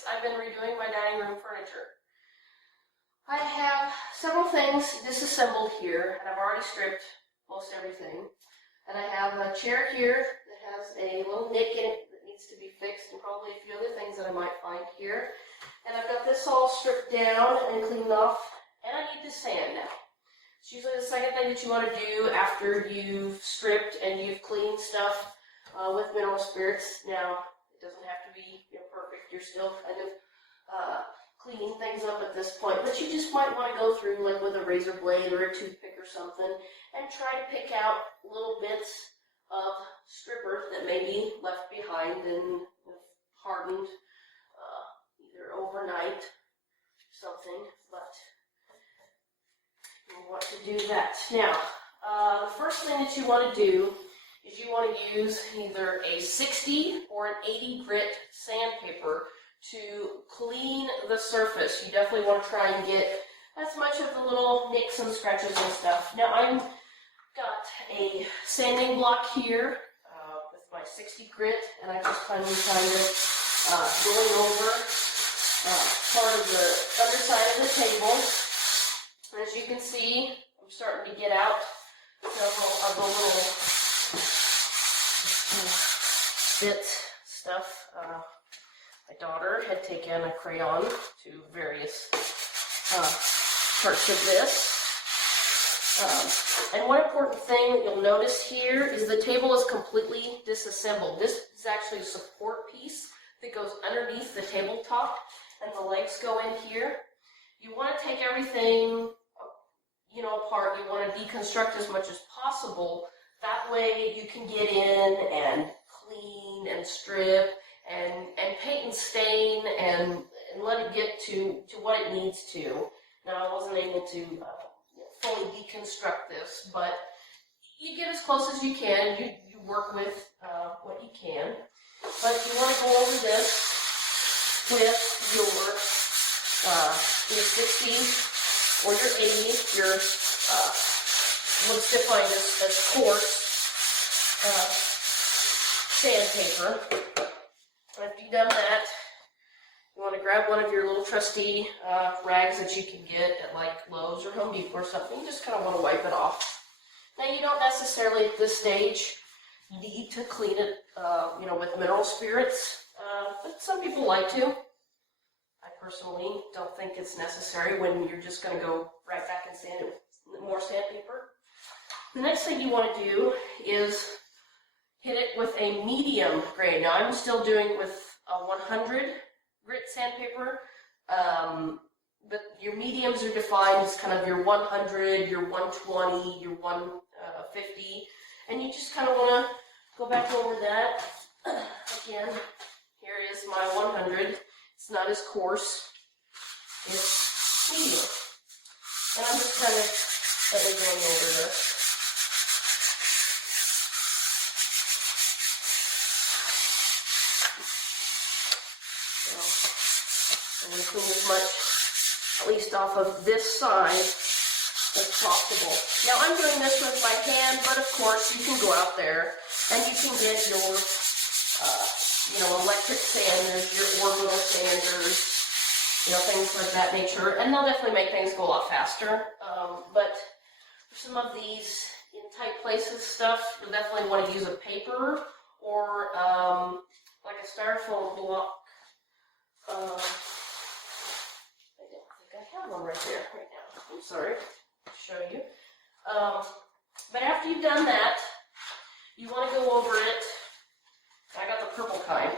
since I've been redoing my dining room furniture. I have several things disassembled here, and I've already stripped most everything. And I have a chair here that has a little nick in it that needs to be fixed, and probably a few other things that I might find here. And I've got this all stripped down and cleaned off, and I need to sand now. It's usually the second thing that you want to do after you've stripped and you've cleaned stuff with mineral spirits. Now, it doesn't have to be perfect. You're still kind of cleaning things up at this point, but you just might want to go through like with a razor blade or a toothpick or something and try to pick out little bits of stripper that may be left behind and hardened either overnight or something, but you want to do that. Now, the first thing that you want to do is you want to use either a 60 or an 80 grit sandpaper to clean the surface. You definitely want to try and get as much of the little nicks and scratches and stuff. Now, I've got a sanding block here with my 60 grit, and I just kind of going over part of the underside of the table. As you can see, I'm starting to get out several of the little bit stuff. My daughter had taken a crayon to various parts of this. And one important thing that you'll notice here is the table is completely disassembled. This is actually a support piece that goes underneath the tabletop, and the legs go in here. You want to take everything apart. You want to deconstruct as much as possible. That way you can get in and clean and strip and paint and stain and let it get to what it needs to. Now, I wasn't able to fully deconstruct this, but you get as close as you can. You work with what you can. But you want to go over this with your 60 or your 80, your what's defined as coarse sandpaper. And after you've done that, you want to grab one of your little trusty rags that you can get at like Lowe's or Home Depot or something. You just kind of want to wipe it off. Now, you don't necessarily at this stage need to clean it, with mineral spirits, but some people like to. I personally don't think it's necessary when you're just going to go right back and sand it with more sandpaper. The next thing you want to do is hit it with a medium grade. Now, I'm still doing with a 100 grit sandpaper, but your mediums are defined as kind of your 100, your 120, your 150, and you just kind of want to go back over that. Again, here is my 100. It's not as coarse. It's medium. And I'm just kind of lightly going over this. So I'm going to clean as much, at least off of this side, as possible. Now, I'm doing this with my hand, but of course you can go out there and you can get your electric sanders, your orbital sanders, things like that nature, and they'll definitely make things go a lot faster. But for some of these in tight places stuff, you'll definitely want to use a paper or like a styrofoam block. I don't think I have one right there right now. I'm sorry. I'll show you. But after you've done that, you want to go over it. I got the purple kind.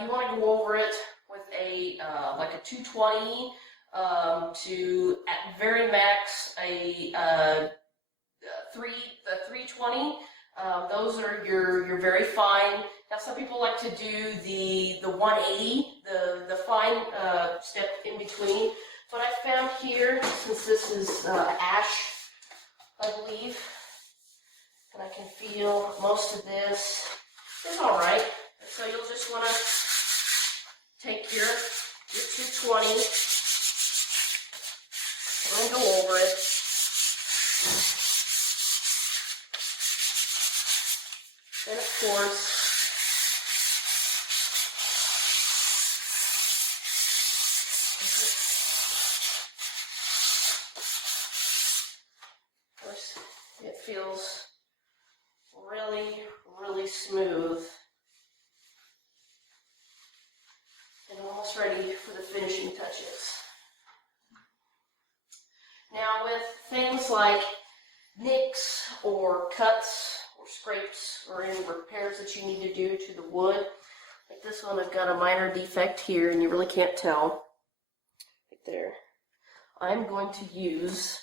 You want to go over it with a like a 220 to at very max a 320. Those are your very fine. Now, some people like to do the 180, the fine step in between. But I found here, since this is ash, I believe, and I can feel most of this is all right. So you'll just want to take your 220 and go over it. And of course, Of course, it feels really, really smooth and almost ready for the finishing touches. Now with things like nicks or cuts or scrapes or any repairs that you need to do to the wood, like this one, I've got a minor defect here and you really can't tell. Right there. I'm going to use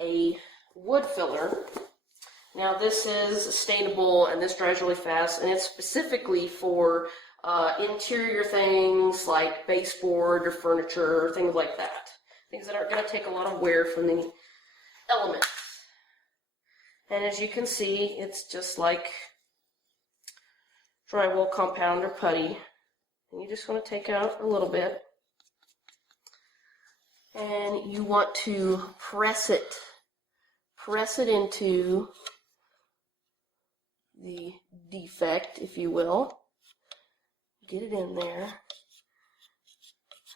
a wood filler. Now this is sustainable and this dries really fast, and it's specifically for interior things like baseboard or furniture or things like that. Things that aren't going to take a lot of wear from the elements. And as you can see, it's just like drywall compound or putty. And you just want to take out a little bit. And you want to press it into the defect, if you will. Get it in there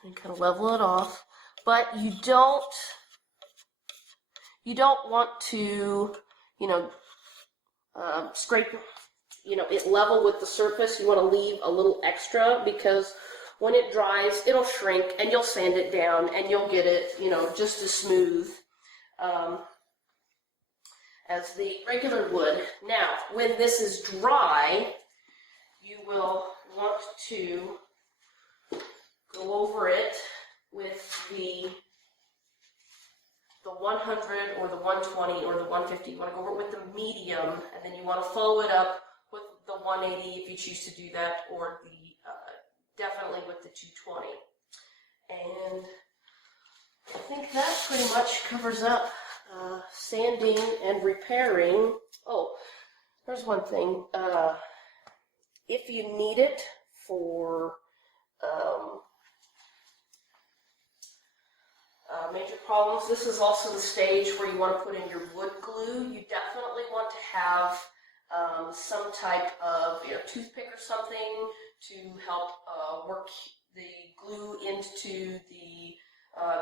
and kind of level it off. But you don't want to, scrape, it level with the surface. You want to leave a little extra because when it dries, it'll shrink and you'll sand it down and you'll get it, just as smooth as the regular wood. Now, when this is dry, you will want to go over it with the 100 or the 120 or the 150. You want to go over it with the medium, and then you want to follow it up with the 180 if you choose to do that, or the definitely with the 220. And I think that pretty much covers up sanding and repairing. Oh, there's one thing. If you need it for major problems, this is also the stage where you want to put in your wood glue. You definitely want to have some type of toothpick or something to help work the glue into the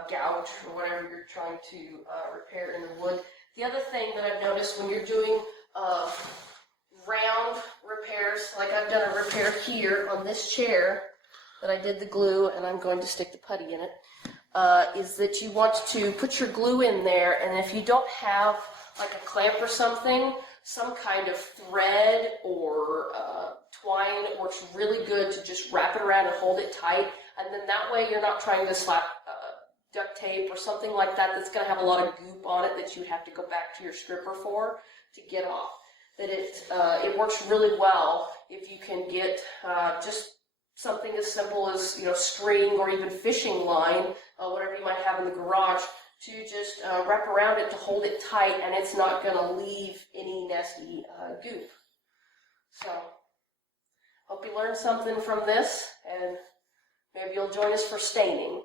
gouge or whatever you're trying to repair in the wood. The other thing that I've noticed when you're doing round repairs, like I've done a repair here on this chair that I did the glue and I'm going to stick the putty in it, is that you want to put your glue in there, and if you don't have like a clamp or something, some kind of thread or twine works really good to just wrap it around and hold it tight, and then that way you're not trying to slap duct tape or something like that that's going to have a lot of goop on it that you would have to go back to your stripper for to get off. That it works really well if you can get just something as simple as string or even fishing line, whatever you might have in the garage, to just wrap around it to hold it tight, and it's not going to leave any nasty goop. So, hope you learned something from this, and maybe you'll join us for staining.